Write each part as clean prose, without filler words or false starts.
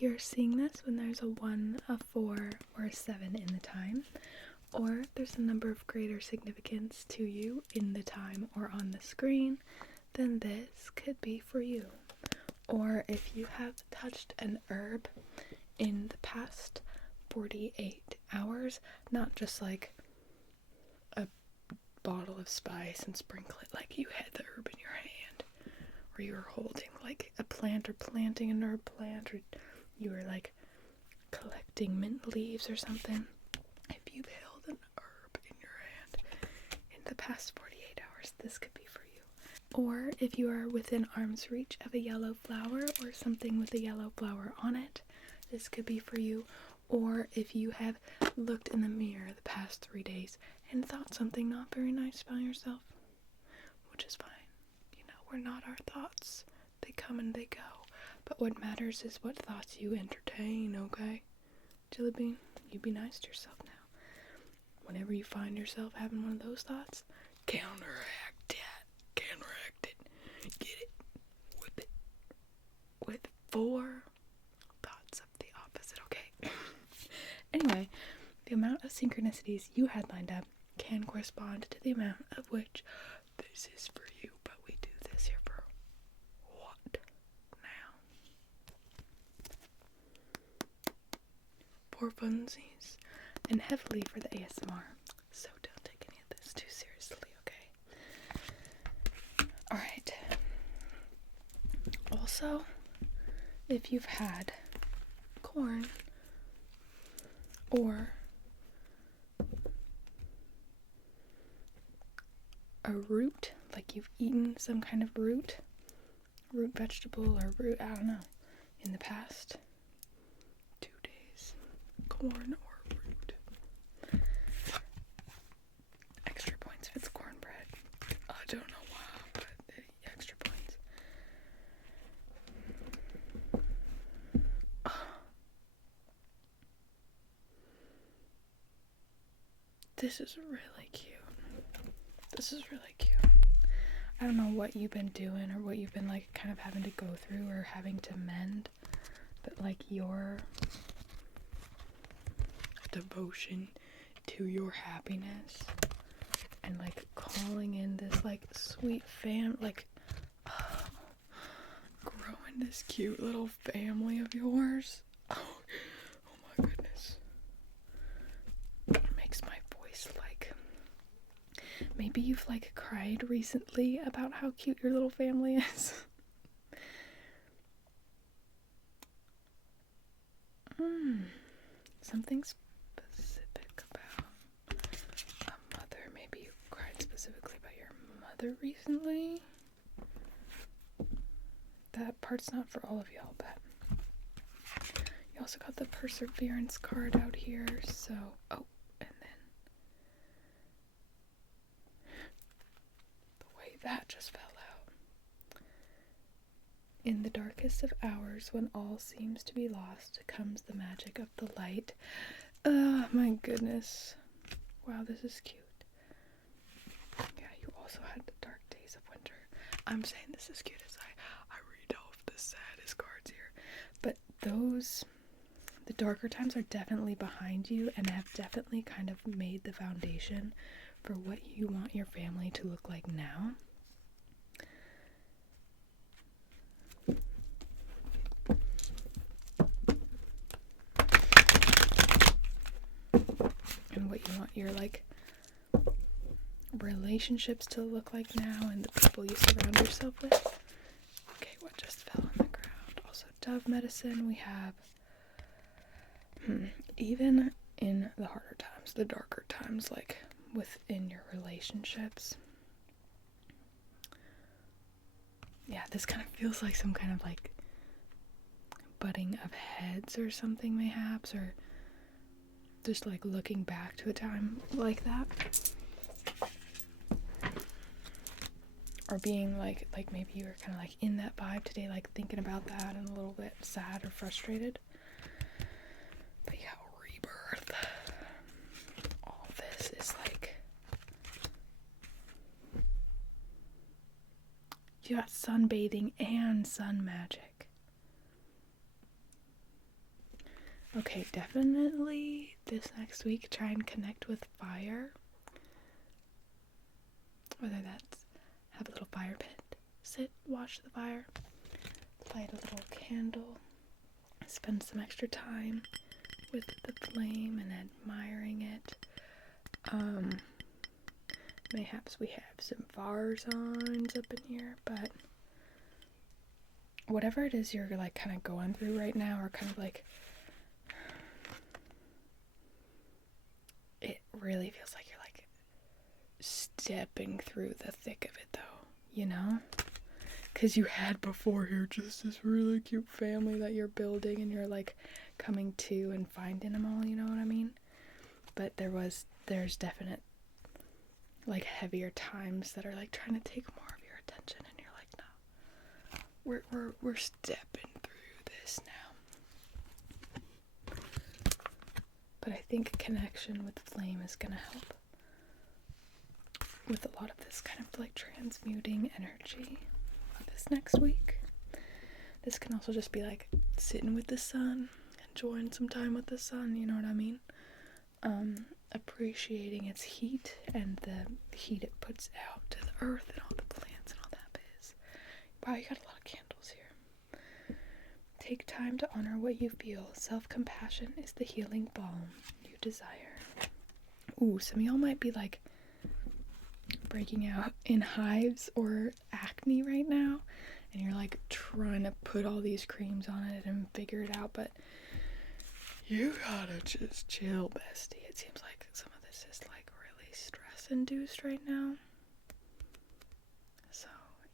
you're seeing this when there's a 1, a 4, or a 7 in the time, or there's a number of greater significance to you in the time or on the screen, then this could be for you. Or if you have touched an herb in the past 48 hours, not just like a bottle of spice and sprinkle it, like you had the herb in your hand, or you were holding like a plant or planting an herb plant, or you were like collecting mint leaves or something. If you've held an herb in your hand in the past 48 hours, this could be for you. Or if you are within arm's reach of a yellow flower or something with a yellow flower on it, this could be for you. Or if you have looked in the mirror the past 3 days and thought something not very nice about yourself, which is fine. You know, we're not our thoughts. They come and they go. But what matters is what thoughts you entertain, okay? Jelly Bean, you be nice to yourself now. Whenever you find yourself having one of those thoughts, counteract it, get it, whip it, with 4 thoughts of the opposite, okay? Anyway, the amount of synchronicities you had lined up can correspond to the amount of which this is for you, but we do this here for what now? For funsies, and heavily for the ASMR, so don't take any of this too seriously, okay? Alright. Also, if you've had corn or a root, like you've eaten some kind of root vegetable or root, I don't know, in the past 2 days, corn or root. Extra points if it's cornbread. I don't know why, but extra points. This is really cute. I don't know what you've been doing or what you've been like kind of having to go through or having to mend, but like your devotion to your happiness and like calling in this like sweet like growing this cute little family of yours. Oh my goodness. It makes my voice like, maybe you've like cried recently about how cute your little family is. Something specific about a mother. Maybe you cried specifically about your mother recently. That part's not for all of y'all, but you also got the perseverance card out here, so, oh, and then the way that just fell out. In the darkest of hours, when all seems to be lost, comes the magic of the light. Oh my goodness. Wow, this is cute. Yeah, you also had the dark days of winter. I'm saying this is cute as I read off the saddest cards here. But the darker times are definitely behind you and have definitely kind of made the foundation for what you want your family to look like now. And what you want your like relationships to look like now and the people you surround yourself with. Okay, what just fell on the ground? Also dove medicine. We have even in the harder times, the darker times, like within your relationships. Yeah, this kind of feels like some kind of like butting of heads or something mayhaps, or just like looking back to a time like that. Or being like maybe you were kind of like in that vibe today, like thinking about that and a little bit sad or frustrated. But yeah, rebirth. All this is like, you got sunbathing and sun magic. Okay, definitely this next week try and connect with fire. Whether that's have a little fire pit, sit, watch the fire, light a little candle, spend some extra time with the flame and admiring it. Mayhaps we have some fire signs up in here, but whatever it is you're like kind of going through right now, or kind of like, it really feels like you're like stepping through the thick of it though, you know? Because you had before here just this really cute family that you're building and you're like coming to and finding them all, you know what I mean? But there's definite like heavier times that are like trying to take more of your attention, and you're like, no, we're stepping through this now. But I think connection with flame is gonna help with a lot of this kind of like transmuting energy this next week. This can also just be like sitting with the sun, enjoying some time with the sun, you know what I mean? Appreciating its heat and the heat it puts out to the earth and all the plants and all that biz. Wow, you got a lot of candles here. Take time to honor what you feel. Self-compassion is the healing balm you desire. Ooh, some of y'all might be like breaking out in hives or acne right now, and you're like trying to put all these creams on it and figure it out, but you gotta just chill, bestie. It seems like some of this is like really stress induced right now, so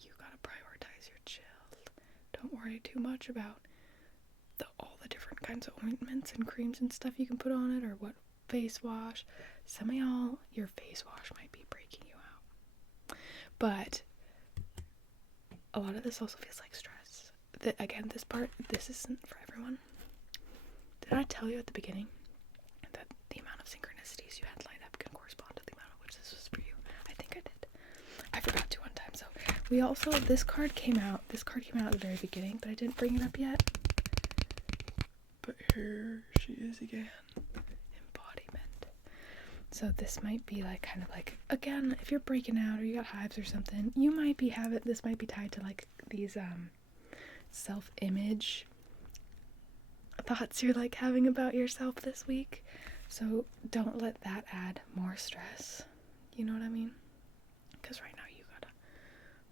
you gotta prioritize your chill. Don't worry too much about all the different kinds of ointments and creams and stuff you can put on it, or what face wash. Some of y'all, your face wash might be breaking you out, but a lot of this also feels like stress. Again, this isn't for everyone. Did I tell you at the beginning that the amount of synchronicities you had lined up can correspond to the amount of which this was for you? I think I did. I forgot to one time. So we also, this card came out at the very beginning, but I didn't bring it up yet. But here she is again. Embodiment. So this might be like kind of like, again, if you're breaking out or you got hives or something, you might be this might be tied to like these self-image thoughts you're like having about yourself this week. So don't let that add more stress. You know what I mean? Because right now you gotta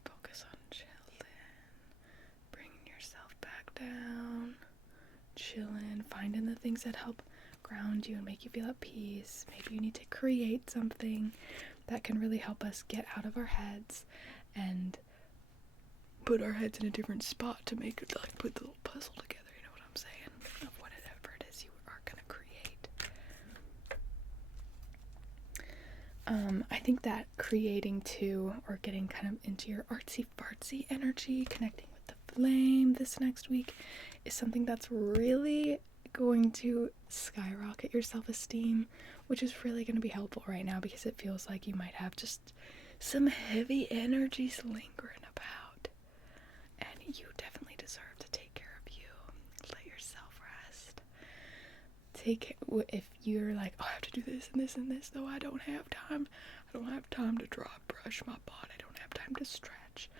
focus on chilling, bringing yourself back down, chilling, finding the things that help ground you and make you feel at peace. Maybe you need to create something that can really help us get out of our heads and put our heads in a different spot to make it like put the little puzzle together. Of whatever it is you are going to create. I think that creating too, or getting kind of into your artsy-fartsy energy, connecting with the flame this next week, is something that's really going to skyrocket your self-esteem, which is really going to be helpful right now because it feels like you might have just some heavy energies lingering about, and you definitely deserve to take care of you. Let yourself rest. If you're like, oh, I have to do this and this and this, though I don't have time. I don't have time to brush my body. I don't have time to stretch.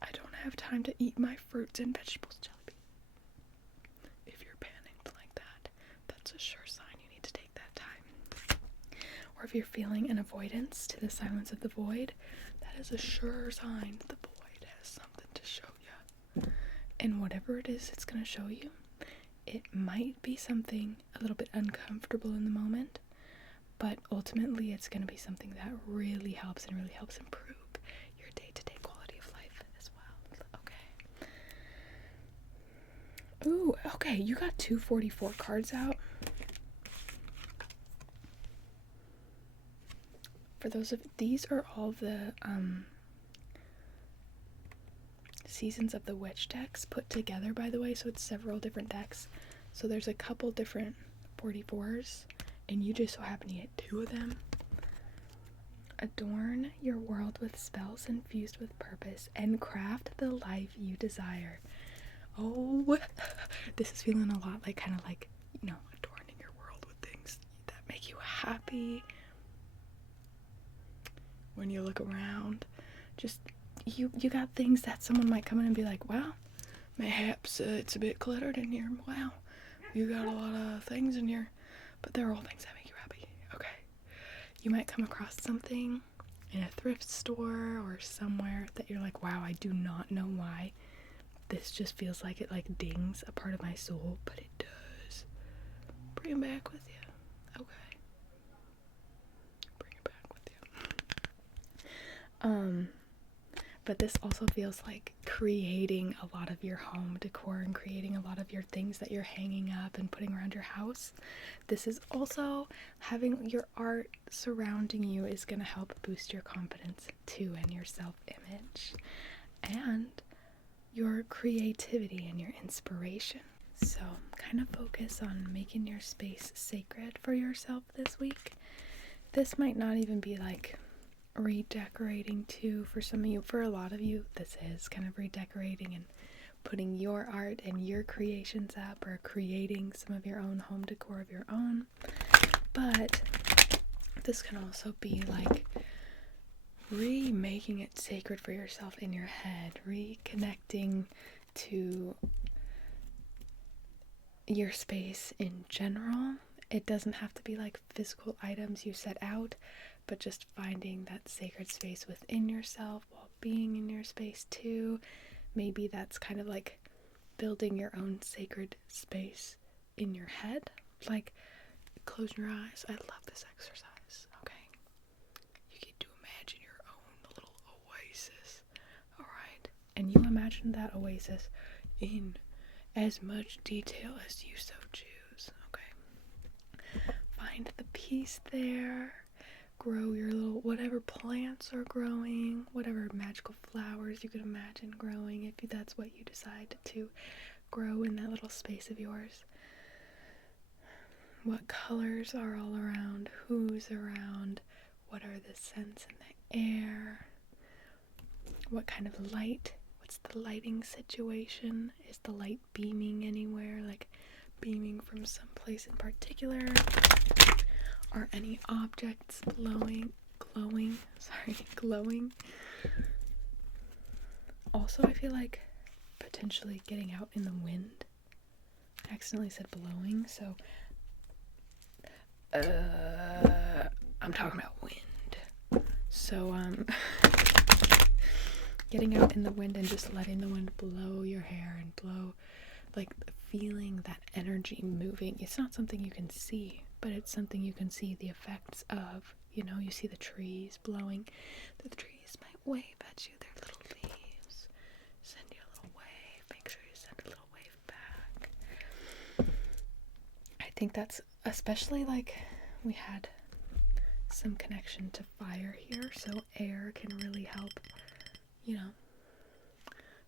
I don't have time to eat my fruits and vegetables, jelly bean. If you're panicked like that, that's a sure sign you need to take that time. Or if you're feeling an avoidance to the silence of the void, that is a sure sign the void has something to show you. And whatever it is it's going to show you, it might be something a little bit uncomfortable in the moment, but ultimately it's going to be something that really helps and really helps improve your day-to-day quality of life as well. Okay. Ooh, okay, you got 244 cards out. These are all the Seasons of the Witch decks put together, by the way, so it's several different decks. So there's a couple different 44s, and you just so happen to get 2 of them. Adorn your world with spells infused with purpose and craft the life you desire. Oh, this is feeling a lot like kind of like, happy. When you look around, just you got things that someone might come in and be like, wow, mayhaps it's a bit cluttered in here. Wow, you got a lot of things in here, but they're all things that make you happy. Okay. You might come across something in a thrift store or somewhere that you're like, wow, I do not know why this just feels like it like dings a part of my soul, but it does. Bring it back with you. Okay. Bring it back with you. But this also feels like creating a lot of your home decor and creating a lot of your things that you're hanging up and putting around your house. This is also having your art surrounding you is going to help boost your confidence too, and your self-image and your creativity and your inspiration. So kind of focus on making your space sacred for yourself this week. This might not even be like redecorating too. For some of you, for a lot of you, this is kind of redecorating and putting your art and your creations up, or creating some of your own home decor of your own. But this can also be like remaking it sacred for yourself in your head, reconnecting to your space in general. It doesn't have to be like physical items you set out, but just finding that sacred space within yourself while being in your space too. Maybe that's kind of like building your own sacred space in your head. Like, close your eyes. I love this exercise. Okay. You get to imagine your own little oasis. Alright. And you imagine that oasis in as much detail as you so choose. Okay. Find the peace there. Grow your little, whatever plants are growing, whatever magical flowers you could imagine growing, if that's what you decide to grow in that little space of yours. What colors are all around? Who's around? What are the scents in the air? What kind of light? What's the lighting situation? Is the light beaming anywhere? Like beaming from some place in particular? Are any objects glowing? Also, I feel like potentially getting out in the wind. I accidentally said blowing, so I'm talking about wind. So getting out in the wind and just letting the wind blow your hair and blow, like feeling that energy moving. It's not something you can see, but it's something you can see the effects of. You know, you see the trees blowing. The trees might wave at you, their little leaves. Send you a little wave. Make sure you send a little wave back. I think that's especially like we had some connection to fire here, so air can really help, you know,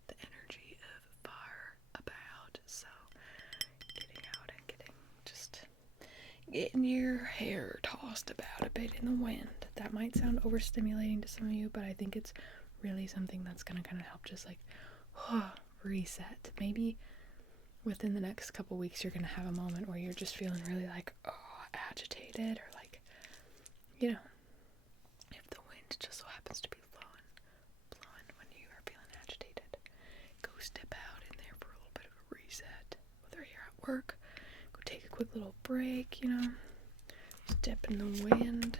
the energy of fire about. So getting out and getting your hair tossed about a bit in the wind. That might sound overstimulating to some of you, but I think it's really something that's gonna kind of help just like reset. Maybe within the next couple weeks you're gonna have a moment where you're just feeling really like agitated, or like, you know, if the wind just so happens to be blowing when you are feeling agitated, go step out in there for a little bit of a reset. Whether you're at work, go take a quick little break, you know, step in the wind.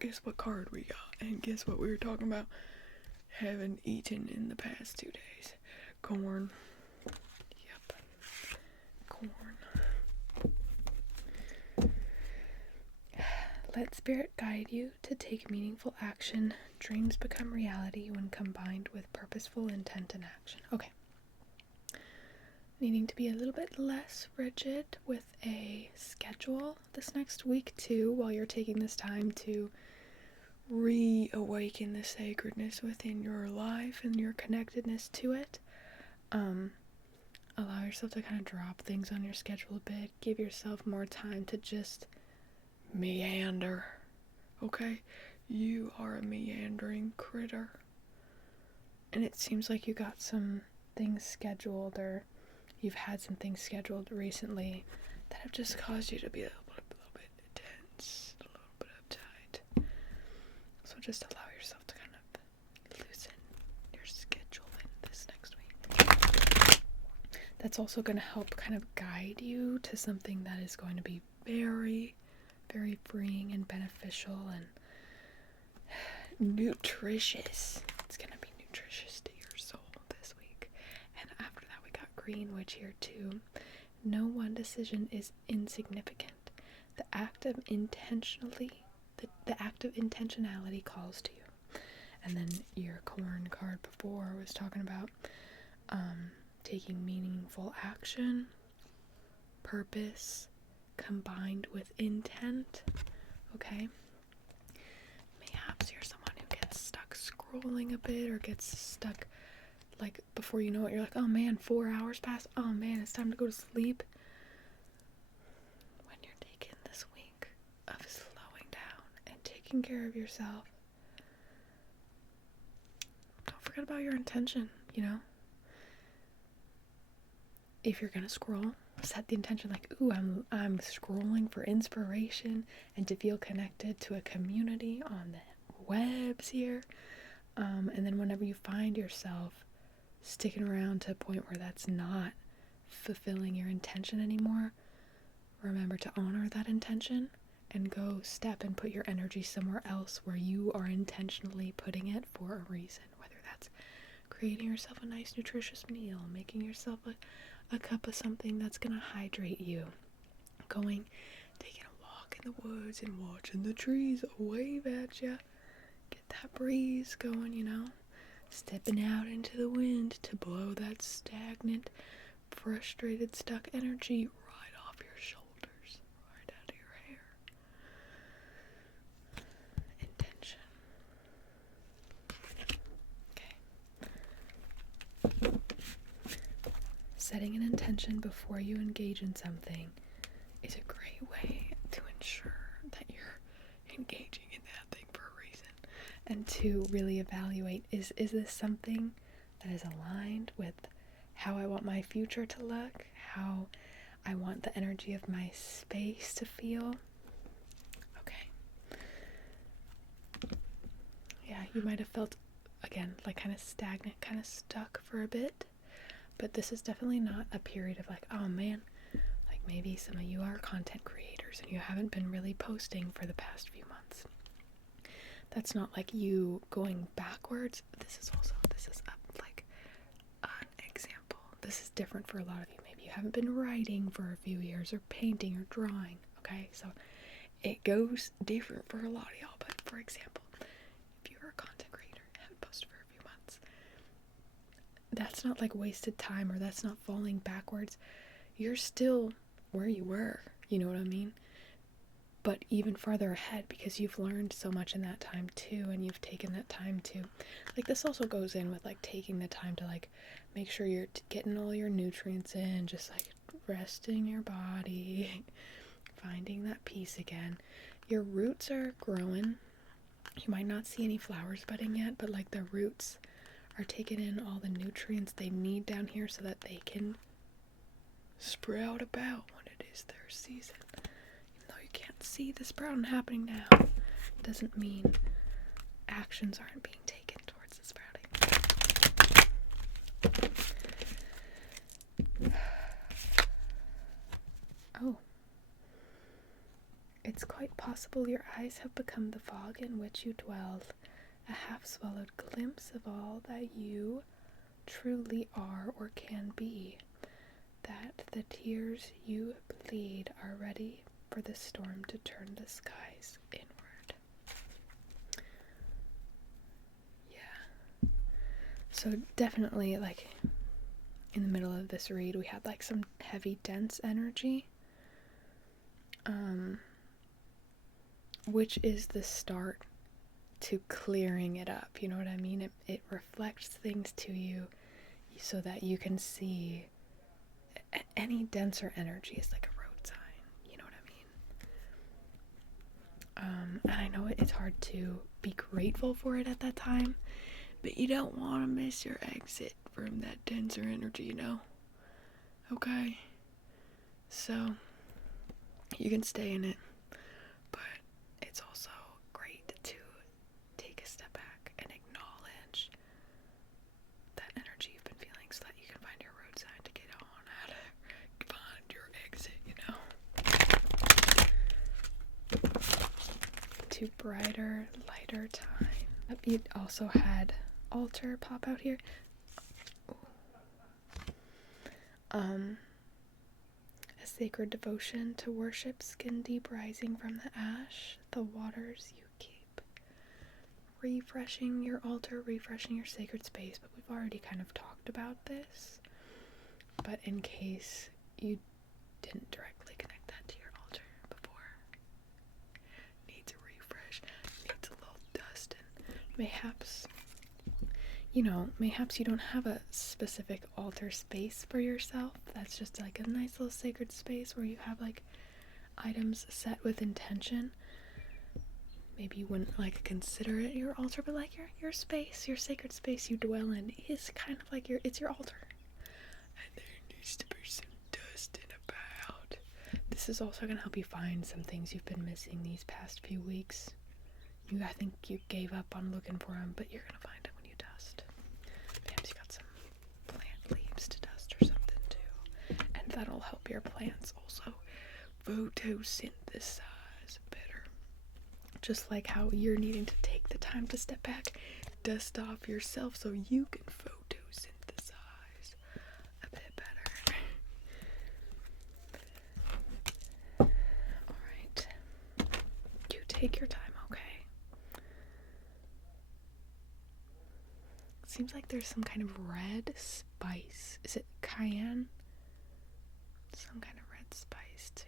Guess what card we got, and guess what we were talking about having eaten in the past 2 days? Corn. Yep. Corn. Let spirit guide you to take meaningful action. Dreams become reality when combined with purposeful intent and action. Okay. Needing to be a little bit less rigid with a schedule this next week too, while you're taking this time to reawaken the sacredness within your life and your connectedness to it. Allow yourself to kind of drop things on your schedule a bit. Give yourself more time to just meander. Okay? You are a meandering critter. And it seems like you got some things scheduled, or you've had some things scheduled recently that have just caused you to be a little bit tense, a little bit uptight. So just allow yourself to kind of loosen your schedule in this next week. That's also going to help kind of guide you to something that is going to be very, very freeing and beneficial and nutritious. It's going to be nutritious to your soul this week. And after that, we got Greenwich here too. No one decision is insignificant. The act of intentionality calls to you. And then your corn card before was talking about taking meaningful action, purpose, combined with intent. Okay? Perhaps you're someone who gets stuck scrolling a bit, or gets stuck, like, before you know it, you're like, oh man, 4 hours passed, oh man, it's time to go to sleep. When you're taking this week of slowing down and taking care of yourself, don't forget about your intention, you know? If you're gonna scroll, set the intention like, ooh, I'm scrolling for inspiration and to feel connected to a community on the webs here. And then whenever you find yourself sticking around to a point where that's not fulfilling your intention anymore, remember to honor that intention and go step and put your energy somewhere else where you are intentionally putting it for a reason. Whether that's creating yourself a nice nutritious meal, making yourself a cup of something that's gonna hydrate you, taking a walk in the woods and watching the trees wave at you, get that breeze going, you know, stepping out into the wind to blow that stagnant, frustrated, stuck energy right off your shoulders, right out of your hair. Intention. Okay. Setting an intention before you engage in something is a great way to ensure that you're engaging in that thing for a reason, and to really evaluate, is this something that is aligned with how I want my future to look, how I want the energy of my space to feel. Okay. Yeah, you might have felt, again, like kind of stagnant, kind of stuck for a bit. But this is definitely not a period of like, oh man, like maybe some of you are content creators and you haven't been really posting for the past few months. That's not like you going backwards. This is like an example. This is different for a lot of you. Maybe you haven't been writing for a few years, or painting or drawing. Okay, so it goes different for a lot of y'all. But for example, if you're a content creator and haven't posted for a few months, that's not like wasted time, or that's not falling backwards. You're still where you were, you know what I mean? But even farther ahead, because you've learned so much in that time too, and you've taken that time to, like, this also goes in with like taking the time to like make sure you're getting all your nutrients in, just like resting your body, finding that peace again. Your roots are growing. You might not see any flowers budding yet, but like the roots are taking in all the nutrients they need down here so that they can sprout about when it is their season. Even though you can't see the sprouting happening now, doesn't mean actions aren't being taken towards the sprouting. Oh. It's quite possible your eyes have become the fog in which you dwell, a half-swallowed glimpse of all that you truly are or can be, that the tears you bleed are ready for the storm to turn the skies inward. Yeah. So definitely, like, in the middle of this read, we had, like, some heavy, dense energy, which is the start to clearing it up, you know what I mean? It reflects things to you so that you can see any denser energy is like a road sign, you know what I mean? And I know it's hard to be grateful for it at that time, but you don't want to miss your exit from that denser energy, you know? Okay? So, you can stay in it, but it's also great to take a step back and acknowledge that energy you've been feeling so that you can find your road sign to get on out of, find your exit, To brighter, lighter time. You also had altar pop out here. A sacred devotion to worship, skin deep rising from the ash, the waters you keep. Refreshing your altar, refreshing your sacred space, but we've already kind of talked about this. But in case you didn't directly connect that to your altar before, needs a refresh, needs a little dust, and mayhaps you don't have a specific altar space for yourself. That's just like a nice little sacred space where you have like items set with intention. Maybe you wouldn't like consider it your altar, but like your space, your sacred space you dwell in is kind of like it's your altar. And there needs to be some dust in about. This is also gonna help you find some things you've been missing these past few weeks. I think you gave up on looking for them, but you're gonna find them when you dust. Perhaps you got some plant leaves to dust or something too, and that'll help your plants also photosynthesize better. Just like how you're needing to take the time to step back, dust off yourself so you can photosynthesize a bit better. Alright. You take your time, okay? Seems like there's some kind of red spice. Is it cayenne? Some kind of red spice to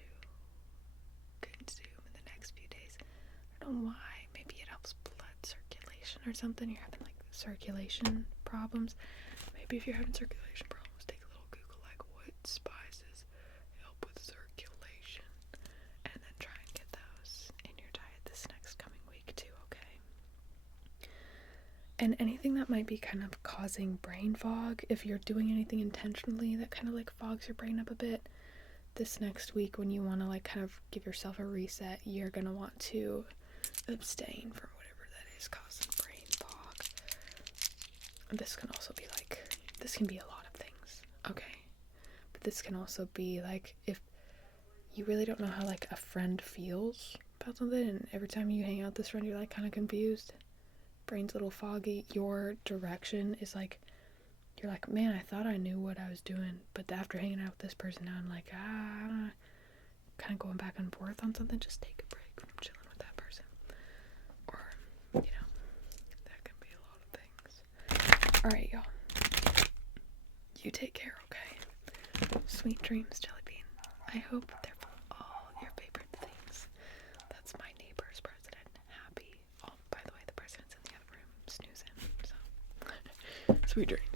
consume in the next few days. I don't know why. Maybe it helps blood circulation or something. You're having like circulation problems. Maybe if you're having circulation problems, take a little Google like what spices help with circulation, and then try and get those in your diet this next coming week too, okay? And anything that might be kind of causing brain fog, if you're doing anything intentionally that kind of like fogs your brain up a bit, this next week when you want to like kind of give yourself a reset, you're going to want to abstain from whatever that is causing brain fog. And this can also be like, this can be a lot of things, okay? But this can also be like, if you really don't know how like a friend feels about something, and every time you hang out with this friend you're like kind of confused, brain's a little foggy, your direction is like, you're like, man, I thought I knew what I was doing, but after hanging out with this person now I'm like, I don't know, kind of going back and forth on something. Just take a break from chilling with that person, or that can be a lot of things. All right, y'all, you take care, okay? Sweet dreams, Jellybean. I hope they're full of all your favorite things. That's my neighbor's president, Happy. Oh, by the way, the president's in the other room snoozing, so sweet dreams.